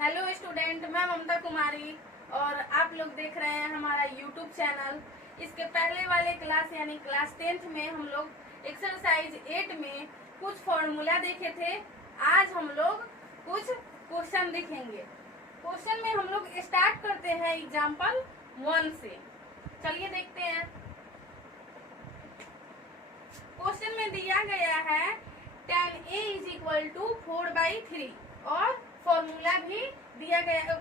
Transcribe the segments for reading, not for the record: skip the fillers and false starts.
Hello student, मैं ममता कुमारी और आप लोग देख रहे हैं हमारा यूट्यूब चैनल। इसके पहले वाले क्लास यानी क्लास 10th में हम लोग एक्सरसाइज 8 में कुछ फॉर्मूला देखे थे। आज हम लोग कुछ क्वेश्चन देखेंगे। क्वेश्चन में हम लोग स्टार्ट करते हैं एग्जाम्पल 1 से। चलिए देखते हैं। क्वेश्चन में दिया गया है tan A = 4/3 और फॉर्मूला भी दिया गया,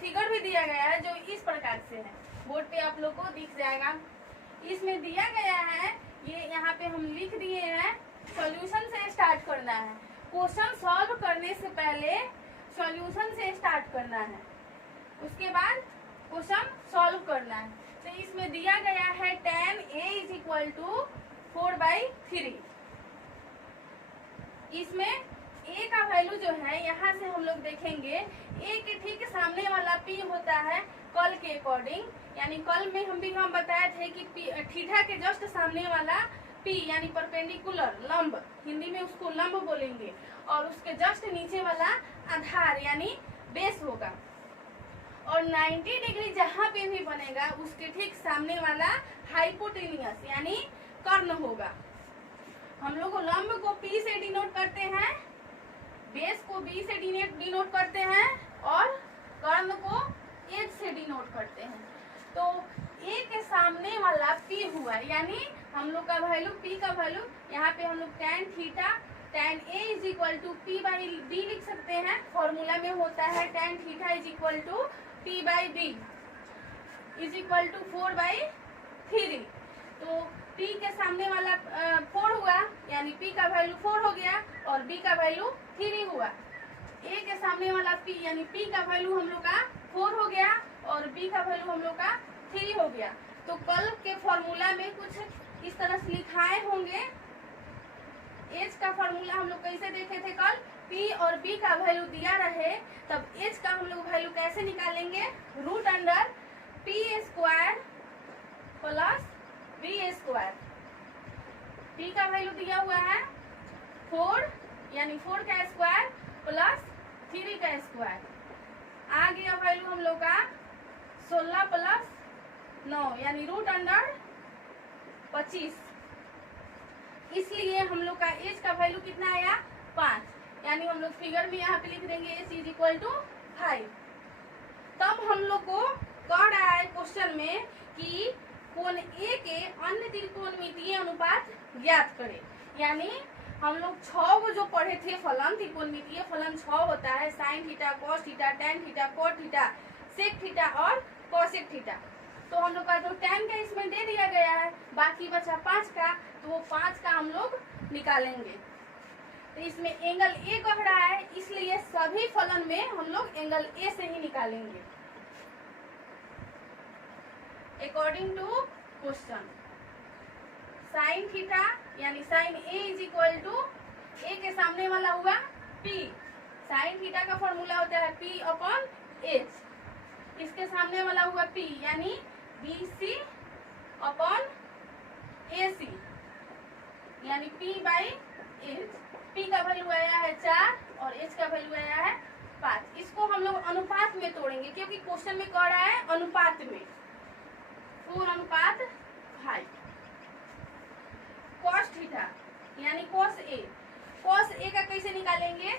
फिगर भी दिया गया है जो इस प्रकार से है। बोर्ड पे आप लोग को दिख जाएगा। इसमें दिया गया है, ये यहाँ पे हम लिख दिए हैं। सॉल्यूशन से स्टार्ट करना है। क्वेश्चन सॉल्व करने से पहले सॉल्यूशन से स्टार्ट करना है, उसके बाद क्वेश्चन सॉल्व करना है। तो इसमें दिया गया है tan A = 4/3। इसमें a का वैल्यू जो है यहाँ से हम लोग देखेंगे, a के ठीक सामने वाला p होता है कल के अकॉर्डिंग, यानी कल में हम बताए थे कि थीटा के जस्ट सामने वाला p यानी परपेंडिकुलर लंब, हिंदी में उसको लंब बोलेंगे, और उसके जस्ट नीचे वाला आधार यानी बेस होगा। और 90 डिग्री जहाँ पे भी बनेगा उसके ठीक सामने वाला हाइपोटेनियस यानी कर्ण होगा। हम लोग लंब को p से डिनोट करते हैं, बेस को b से डिनोट करते हैं और कर्ण को h से डिनोट करते हैं। तो a के सामने वाला p हुआ, यानी हम लोग का वैल्यू p का वैल्यू यहाँ पे हम लोग tan A = p/b लिख सकते हैं। फॉर्मूला में होता है tan θ = p/b = 4/3। तो p के सामने वाला 4 हुआ, यानी p का वैल्यू 4 हो गया और b का वैल्यू 3 हुआ। a के सामने वाला p यानी p का वैल्यू हम लोग का 4 हो गया और b का वैल्यू हम लोग का 3 हो गया। तो कल के फॉर्मूला में कुछ इस तरह से लिखाए होंगे। h का फॉर्मूला हम लोग कैसे देखे थे कल, p और b का वैल्यू दिया रहे तब h का हम लोग वैल्यू कैसे निकालेंगे, √p² + b²। p का वैल्यू दिया हुआ है 4 यानी 4 का स्क्वायर प्लस 3 का स्क्वायर। आ गया वैल्यू हम लोग का 16 + 9 यानी √25। इसलिए हम लोग का h का वैल्यू कितना आया 5, यानी हम लोग फिगर में यहाँ पे लिख देंगे h = 5। तब हम लोग को कह रहा है क्वेश्चन में कि कोण A के अन्य त्रिकोणमितीय अनुपात ज्ञात करें। यानी हम लोग 6 को जो पढ़े थे फलन, त्रिकोणमितीय फलन 6 होता है, sin theta, cos theta, tan theta, cot theta, sec theta और cosec थीटा। तो हम लोग का जो tan का इसमें दे दिया गया है, बाकी बचा 5 का, तो वो 5 का हम लोग निकालेंगे। तो इसमें एंगल A कह रहा है, इसलिए सभी फलन में हम लोग एंगल A से ही निकालेंगे according to question. Sine theta यानी sin A = A के सामने वाला हुआ P। साइन थीटा का फॉर्मूला होता है P/H। इसके सामने वाला हुआ P यानी BC/AC यानी P/H। P का वैल्यू आया है 4 और H का वैल्यू आया है 5। इसको हम लोग अनुपात में तोड़ेंगे क्योंकि क्वेश्चन में कह रहा है अनुपात में, 4:5। cos थीटा यानी cos A। cos A का कैसे निकालेंगे,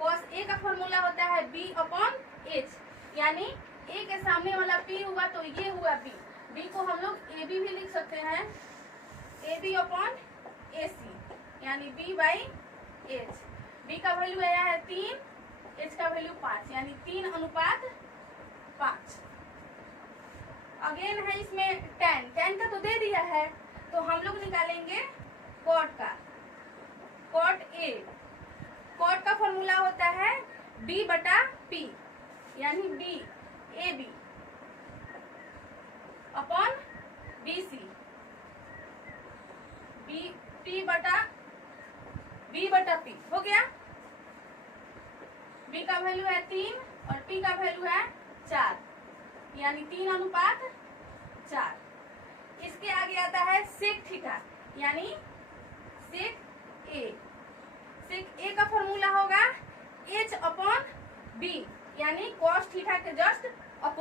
cos A का फॉर्मूला होता है B/H, यानी A के सामने वाला P हुआ तो ये हुआ B। B को हम लोग AB भी लिख सकते हैं, AB/AC यानी B/H। B का वैल्यू आया है 3, H का वैल्यू 5 यानी 3:5। अगेन है इसमें tan का तो दे दिया है, तो हम लोग निकालेंगे cot का। cot A, cot का फॉर्मूला होता है B/P यानी AB/BC B/P हो गया। B का वैल्यू है 3 और P का वैल्यू है 4 यानी 3:4। इसके आगे आता है sec थीटा यानी sec A। sec A का फॉर्मूला होगा H/P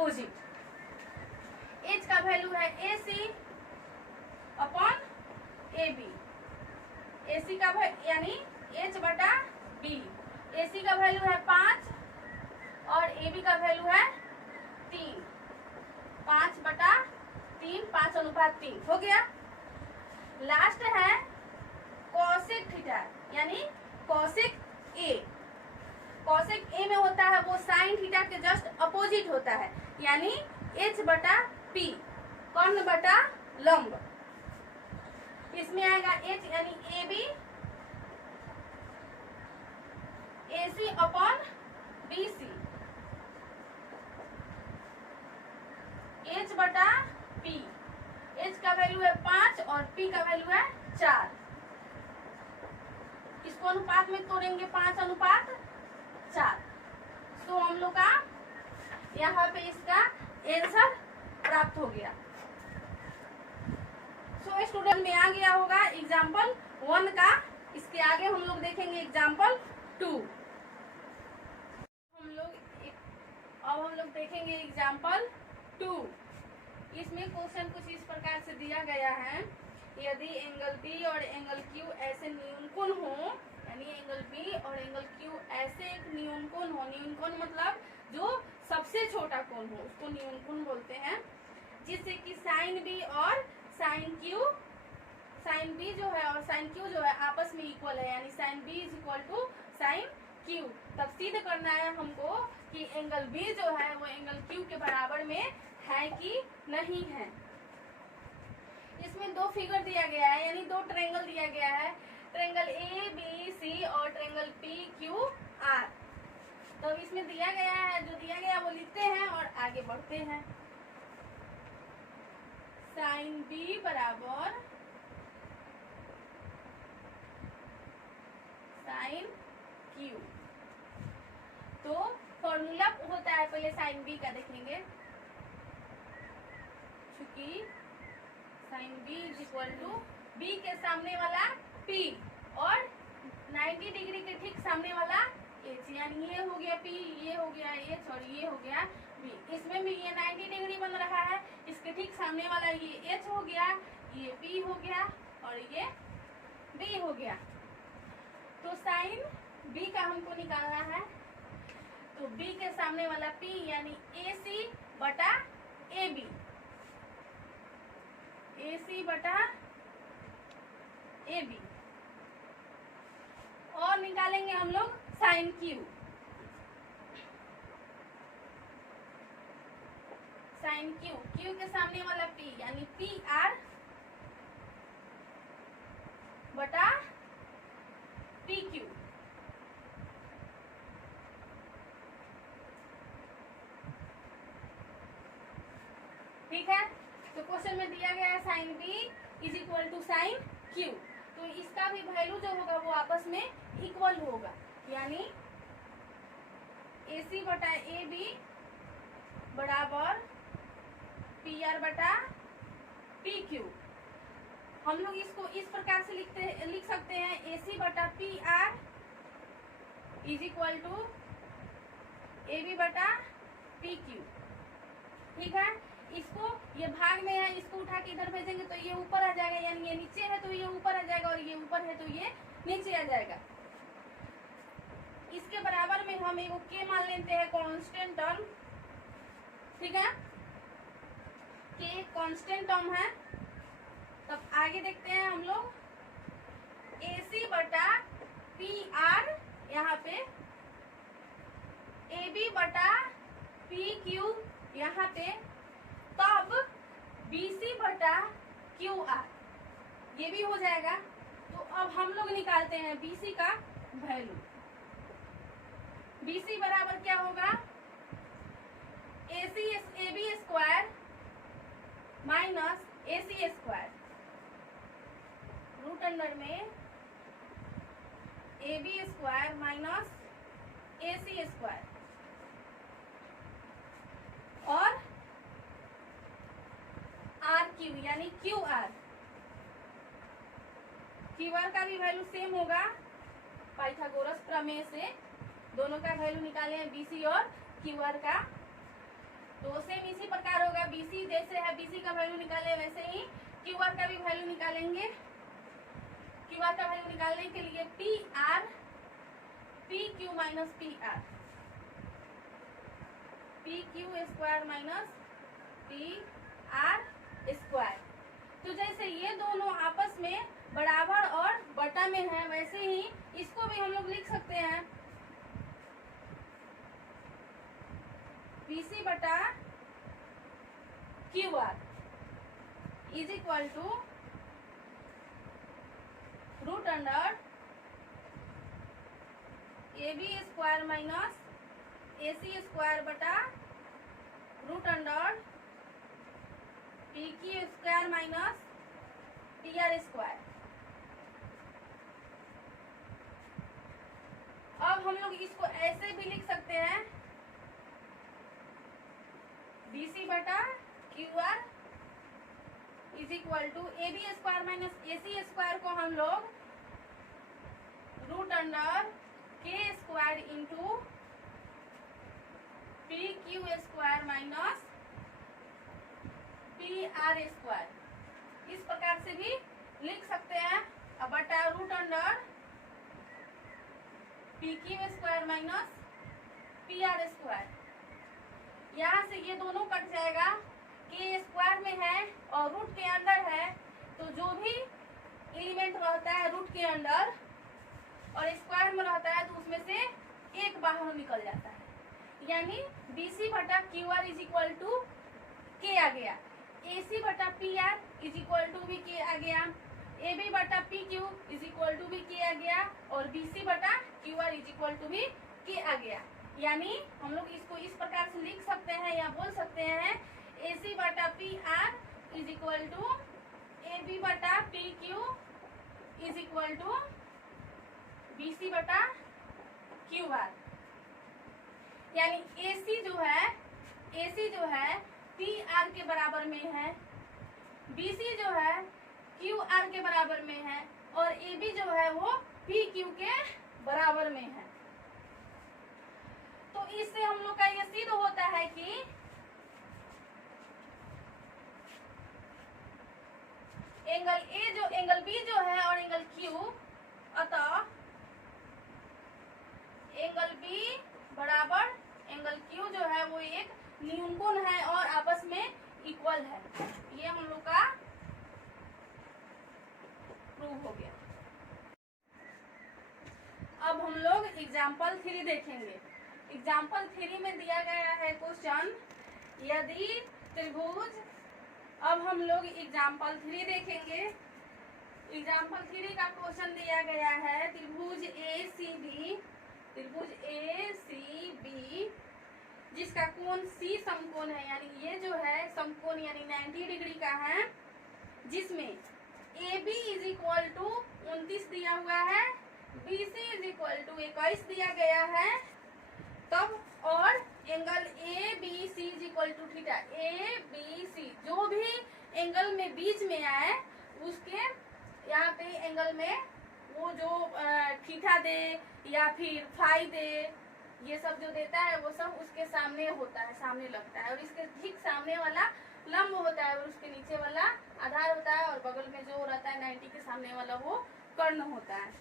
अपोजिट। एच का वैल्यू है ए C upon A B. A सी का यानी एच बटा बी। ए सी का वैल्यू है 5 और ए बी का वैल्यू है 3। 5 बटा 3, 5:3 हो गया। लास्ट है कॉसेक थीटा यानी कॉसेक ए। कॉसेक ए में होता है वो साइन थीटा के जस्ट अपोजिट होता है, यानी एच बटा पी, कर्ण बटा लंब। इसमें आएगा एच यानी A B, A C upon B C, H बटा पी। एच का वैल्यू है 5 और पी का वैल्यू है 4। इसको अनुपात में तोड़ेंगे 5:4। तो हम लोग का यहाँ पे इसका आंसर प्राप्त हो गया। सो स्टूडेंट में आ गया होगा एग्जाम्पल 1 का। इसके आगे हम लोग देखेंगे एग्जाम्पल 2। अब हम लोग देखेंगे एग्जाम्पल 2। इसमें क्वेश्चन कुछ इस प्रकार से दिया गया है, यदि एंगल बी और एंगल क्यू ऐसे न्यूनकोण हो, यानी एंगल बी और एंगल क्यू ऐसे एक न्यूनकोण हो। न्यूनकोण मतलब जो सबसे छोटा कोण हो उसको न्यूनकोण बोलते हैं, जिससे कि साइन बी और साइन क्यू, साइन बी जो है और साइन क्यू जो है आपस में इक्वल है, यानी sine B is equal to sine Q. तब सिद्ध करना है हमको कि एंगल बी जो है वो एंगल क्यू के बराबर में है कि नहीं है। इसमें 2 फिगर दिया गया है, यानी 2 ट्रायंगल दिया गया है, ट्रायंगल ए बी सी और ट्रायंगल पी क्यू आर। तो इसमें दिया गया है, जो दिया गया वो लिखते हैं और आगे बढ़ते हैं। साइन बी बराबर साइन क्यू। तो फॉर्मूला होता है, पहले साइन बी का देखेंगे, चूंकि sine B is equal to B के सामने वाला P और 90 डिग्री के ठीक सामने वाला H, यानी ये हो गया P, ये हो गया H और ये हो गया B। इसमें भी ये 90 डिग्री बन रहा है, इसके ठीक सामने वाला ये H हो गया, ये P हो गया और ये B हो गया। तो साइन B का हमको निकालना है, तो B के सामने वाला P यानी AC बटा AB, AC बटा AB। और निकालेंगे हम लोग sine Q. Sine Q, Q के सामने वाला P यानी PR बटा PQ। ठीक है, तो क्वेश्चन में दिया गया है sine B is equal to sine Q। तो इसका भी वैल्यू जो होगा वो आपस में इक्वल होगा, यानी AC बटा AB बराबर PR बटा PQ। हम लोग इसको इस प्रकार से लिख सकते हैं, AC बटा PR is equal to AB बटा PQ। ठीक है, इसको ये भाग में है, इसको उठा के इधर भेजेंगे तो ये ऊपर आ जाएगा, यानी ये नीचे है तो ये ऊपर आ जाएगा और ये ऊपर है तो ये नीचे आ जाएगा। इसके बराबर में हम एगो के मान लेते हैं कांस्टेंट टर्म। ठीक है, के कांस्टेंट टर्म है। तब आगे देखते हैं हम लोग, AC बटा PR यहाँ पे, AB बटा PQ यहाँ पे, तब BC बटा QR ये भी हो जाएगा। तो अब हम लोग निकालते हैं BC का वैल्यू। BC बराबर क्या होगा, AB square minus AC square, root under में AB square minus AC square और RQ यानी QR। QR का भी वैल्यू सेम होगा, पाइथागोरस प्रमेय से दोनों का वैल्यू निकाले हैं BC और QR का। तो सेम इसी प्रकार होगा, BC जैसे है, BC का वैल्यू निकाले वैसे ही QR का भी वैल्यू निकालेंगे। QR का वैल्यू निकालने के लिए PR PQ minus PR, PQ square minus PR square. तो जैसे ये दोनों आपस में बराबर और बटा में है, वैसे ही इसको भी हम लोग लिख सकते हैं BC बटा QR is equal to root under AB square minus AC square बटा root under PQ square minus PR square. अब हम लोग इसको ऐसे भी लिख सकते हैं BC बटा QR is equal to AB square minus AC square को हम लोग root under K square into PQ square minus PR square इस प्रकार से भी लिख सकते हैं। अब बटा root under PQ square minus PR square. यहाँ से ये दोनों कट जाएगा, K स्क्वायर में है और रूट के अंदर है, तो जो भी एलिमेंट रहता है रूट के अंदर और स्क्वायर में रहता है तो उसमें से एक बाहर निकल जाता है, यानी BC बटा QR is equal to K आ गया, AC बटा PR इज इक्वल टू भी K आ गया, AB बटा PQ इज इक्वल टू भी K आ गया और BC बटा QR इज इक्वल टू भी K आ गया। यानी हम लोग इसको इस प्रकार से लिख सकते हैं या बोल सकते हैं AC बटा PR is equal to AB बटा PQ is equal to BC बटा QR। यानी AC जो है PR के बराबर में है, BC जो है QR के बराबर में है और AB जो है वो PQ के बराबर में है। तो इससे हम लोग का ये सिद्ध होता है कि एंगल A जो एंगल B जो है और एंगल Q, अतः एंगल B बराबर एंगल Q जो है वो एक न्यूनकोण है और आपस में इक्वल है। ये हम लोग का प्रूव हो गया। अब हम लोग एग्जाम्पल 3 देखेंगे। एग्जाम्पल 3 में दिया गया है क्वेश्चन, यदि त्रिभुज, अब हम लोग एग्जाम्पल 3 देखेंगे। एग्जाम्पल 3 का क्वेश्चन दिया गया है त्रिभुज ACB जिसका कोण C समकोण है, यानी ये जो है समकोण यानी 90 डिग्री का है, जिसमें AB इज इक्वल टू 29 दिया हुआ है, BC इज इक्वल टू 21 दिया गया है, तब और angle ABC is equal to theta. ABC जो भी एंगल में बीच में आए उसके यहाँ पे एंगल में वो जो थीटा दे या फिर फाई दे, ये सब जो देता है वो सब उसके सामने होता है, सामने लगता है, और इसके ठीक सामने वाला लंब होता है और उसके नीचे वाला आधार होता है और बगल में जो रहता है 90 के सामने वाला वो कर्ण होता है।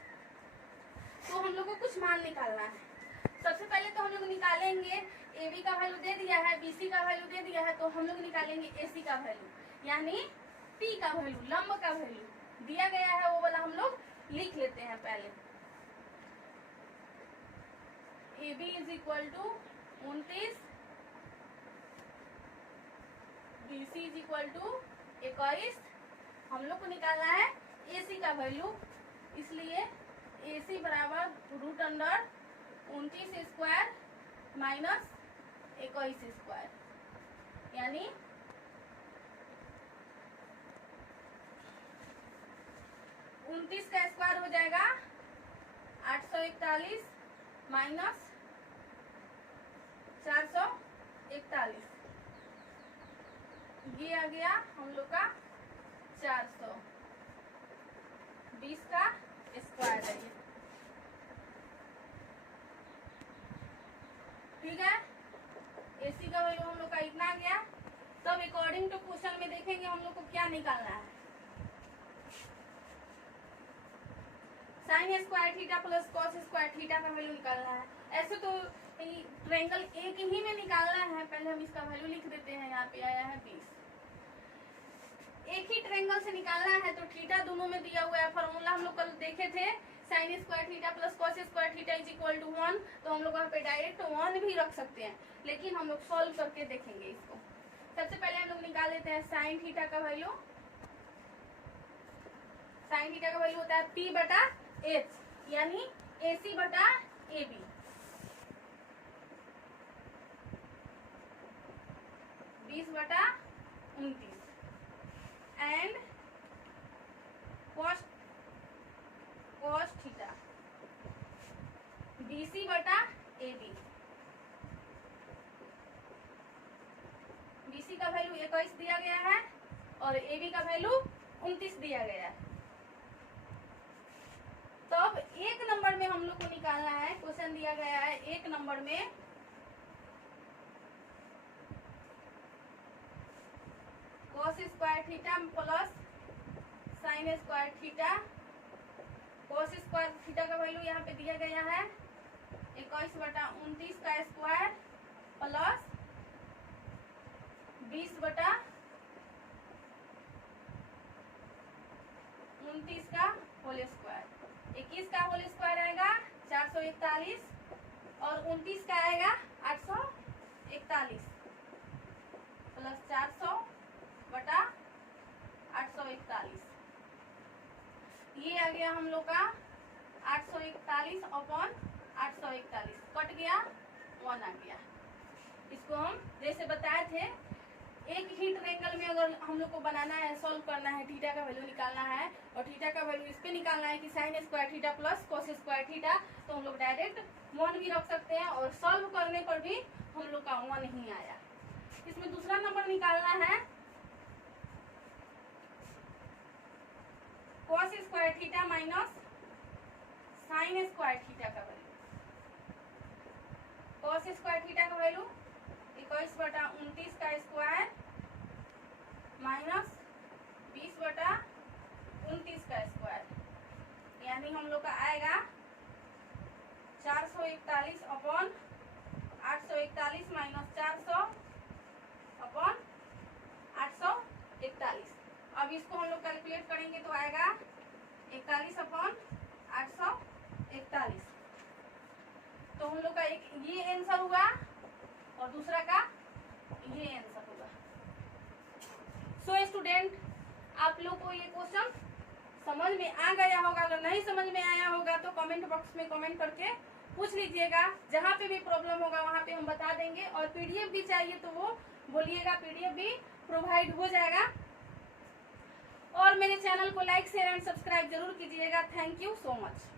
तो हम लोग को कुछ मान निकालना है। सबसे पहले तो हम लोग निकालेंगे AB का वैल्यू दे दिया है, BC का वैल्यू दे दिया है, तो हम लोग निकालेंगे AC का वैल्यू, यानी P का वैल्यू, लंब का वैल्यू दिया गया है वो वाला हम लोग लिख लेते हैं पहले। AB is equal to 29, BC is equal to 21। हम लोग को निकालना है AC का वैल्यू, इसलिए AC बराबर root under 29 square minus 21 square, यानी 29 का स्क्वायर हो जाएगा 841 माइनस 441, ये आ गया हम लोग का 420 का स्क्वायर है ये, ठीक है। AC का वैल्यू हम लोग का इतना आ अकॉर्डिंग टू क्वेश्चन में देखेंगे हम लोग को क्या निकालना है। Sign square theta plus cos square theta का वैल्यू निकालना है। ऐसे तो ट्रायंगल एक ही में निकालना है, पहले हम इसका वैल्यू लिख देते हैं। यहाँ पे आया है 20। एक ही ट्रायंगल से निकालना है तो थीटा दोनों में दिया हुआ है। फॉर्मूला हम लोग कल देखे थे, sine square theta plus cos square theta is equal to 1। तो हम लोग यहाँ पे डायरेक्ट 1 भी रख सकते हैं, लेकिन हम लोग सॉल्व करके देखेंगे इसको। सबसे पहले हम लोग निकाल लेते हैं साइन थीटा का वैल्यू। साइन थीटा का वैल्यू होता है P बटा H, यानी AC बटा AB। बीस बटा 29 एंड cos थीटा BC बटा AB। BC का वैल्यू 21 दिया गया है और AB का वैल्यू 29 दिया गया है। तो अब एक नंबर में हम लोग को निकालना है। क्वेश्चन दिया गया है एक नंबर में cos square theta plus sign square theta. cos square theta का वैल्यू यहाँ पे दिया गया है 21 बटा 29 का स्क्वायर प्लस 20 बटा 29 का होल स्क्वायर। 21 का होल स्क्वायर आएगा 441 और 29 का आएगा 841 प्लस 400 बटा 841। ये आ गया हम लोग का 841 अपॉन 841, कट गया 1 आ गया। इसको हम जैसे बताए थे, एक ही ट्रायंगल में अगर हम लोग को बनाना है, सॉल्व करना है, थीटा का वैल्यू निकालना है और थीटा का वैल्यू इस पे निकालना है कि sign square theta plus cos square theta, तो हम लोग डायरेक्ट 1 भी रख सकते हैं और सॉल्व करने पर भी हम लोग का 1 ही आया। इसमें दूसरा नंबर निकालना है cos square theta minus sign square theta का वैल्यू। कॉस स्क्वायर थीटा का वैल्यू 21 बटा 29 का स्क्वायर माइनस 20 बटा 29 का स्क्वायर, यानी हम लोग का आएगा 441 अपॉन 841 माइनस 400 अपॉन 841। अब इसको हम लोग कैलकुलेट करेंगे तो आएगा 41 अपॉन 841। तो हम लोग का एक ये आंसर हुआ और दूसरा का ये आंसर होगा। सो स्टूडेंट, आप लोग को ये क्वेश्चन समझ में आ गया होगा। अगर नहीं समझ में आया होगा तो कमेंट बॉक्स में कमेंट करके पूछ लीजिएगा। जहाँ पे भी प्रॉब्लम होगा वहाँ पे हम बता देंगे। और पीडीएफ भी चाहिए तो वो बोलिएगा, पीडीएफ भी प्रोवाइड हो जाएगा। और मेरे चैनल को लाइक शेयर एंड सब्सक्राइब जरूर कीजिएगा। Thank you so much.